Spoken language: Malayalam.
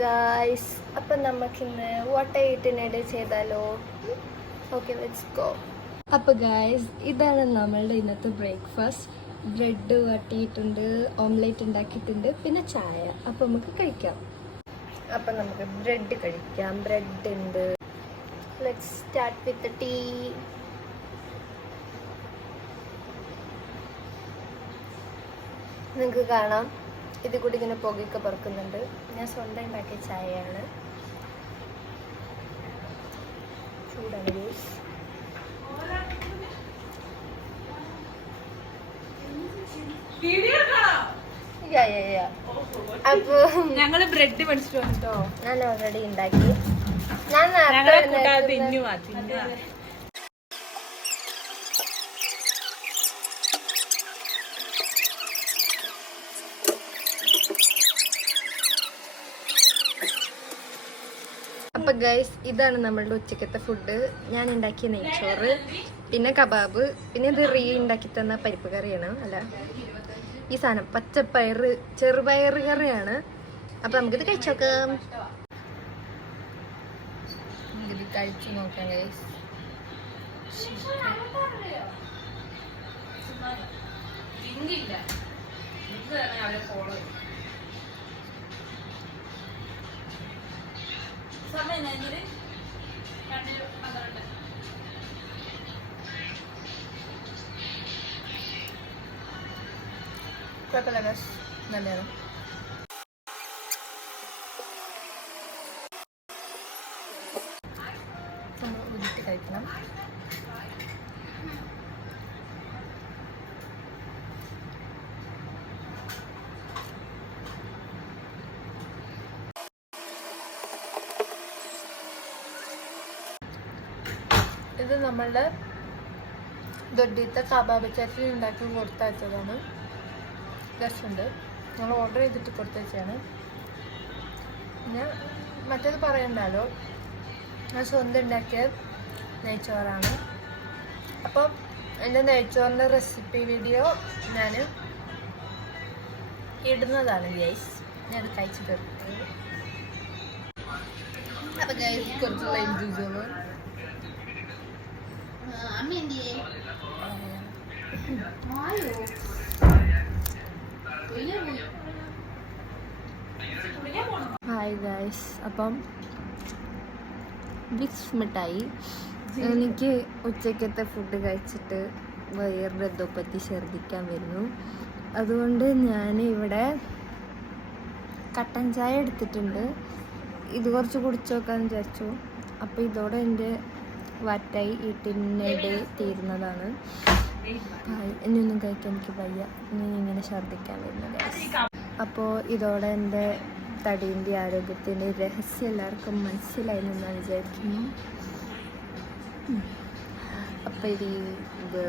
ഗായ്സ്, അപ്പം നമുക്കിന്ന് വട്ട ഈട്ടിനിടെ ചെയ്താലോ? Okay, let's go. അപ്പോൾ ഗായ്സ്, ഇതാണ് നമ്മളുടെ ഇന്നത്തെ ബ്രേക്ക്ഫാസ്റ്റ്. ബ്രെഡ് വട്ടിയിട്ടുണ്ട്, ഓംലേറ്റ് ഉണ്ടാക്കിയിട്ടുണ്ട്, പിന്നെ ചായ. അപ്പം നമുക്ക് കഴിക്കാം. അപ്പം നമുക്ക് ബ്രെഡ് കഴിക്കാം. ബ്രെഡ് ഉണ്ട്. Let's start with tea. നിങ്ങൾക്ക് കാണാം, ഇത് കൂടി ഇങ്ങനെ പുകയൊക്കെ പറക്കുന്നുണ്ട്. ഞാൻ സ്വന്തം ഉണ്ടാക്കിയ ചായയാണ്. ചൂടാണ് ജ്യൂസ്. അപ്പൊ ഞങ്ങള് ബ്രെഡ് പഠിച്ചിട്ട് വന്നിട്ടോ. ഞാൻ ഓൾറെഡി ഉണ്ടാക്കി. ഞാൻ അപ്പം ഗൈസ്, ഇതാണ് നമ്മളുടെ ഉച്ചക്കത്തെ ഫുഡ്. ഞാൻ ഉണ്ടാക്കിയ നെയ്ച്ചോറ്, പിന്നെ കബാബ്, പിന്നെ ഇത് ഉണ്ടാക്കി തന്ന പരിപ്പ് കറിയാണ്. അല്ല, ഈ സാധനം പച്ചപ്പയറ്, ചെറുപയറ് കറിയാണ്. അപ്പം നമുക്കിത് കഴിച്ചോക്കാം. ഇത് കഴിച്ചു നോക്കാം ഗൈസ്. കുഴപ്പമില്ല ഗൈസ്, നല്ലതാണ്. നമ്മൾ ഉരുട്ടി കഴിക്കണം. ഇത് നമ്മളുടെ ദൊഡ്ഡിത്തെ കബാബ് ചട്നി ഉണ്ടാക്കി കൊടുത്തയച്ചതാണ്. രസമുണ്ട്. ഞങ്ങൾ ഓർഡർ ചെയ്തിട്ട് കൊടുത്തയച്ചാണ്. പിന്നെ മറ്റേത് പറയണ്ടല്ലോ, ഞാൻ സ്വന്തം ഉണ്ടാക്കിയ നെയ്ച്ചോറാണ്. അപ്പം എൻ്റെ നെയ്ച്ചോറിൻ്റെ റെസിപ്പി വീഡിയോ ഞാൻ ഇടുന്നതാണ് ഗൈസ്. ഞാൻ കഴിച്ചു തീർത്തത്. അപ്പം ഗൈസ്, കുറച്ച് ലൈം ജ്യൂസ്. ഹായ് ഗൈസ്, അപ്പം വിക്സ് മിഠായി. എനിക്ക് ഉച്ചക്കത്തെ ഫുഡ് കഴിച്ചിട്ട് വയറിൻ്റെ എന്തോപ്പറ്റി ഛർദ്ദിക്കാൻ വരുന്നു. അതുകൊണ്ട് ഞാൻ ഇവിടെ കട്ടൻ ചായ എടുത്തിട്ടുണ്ട്. ഇത് കുറച്ച് കുടിച്ചു നോക്കാമെന്ന് വിചാരിച്ചു. അപ്പോൾ ഇതോടെ എൻ്റെ വറ്റായി ഈട്ടിനിടെ തീരുന്നതാണ്. ഇനിയൊന്നും കഴിക്കാൻ എനിക്ക് വയ്യ. ഇനി ഇങ്ങനെ ഛർദ്ദിക്കാൻ വരുന്നത്. അപ്പോൾ ഇതോടെ എൻ്റെ തടീൻ്റെ ആരോഗ്യത്തിൻ്റെ രഹസ്യം എല്ലാവർക്കും മനസ്സിലായി എന്നാണ് വിചാരിക്കുന്നു. അപ്പോൾ ഇത്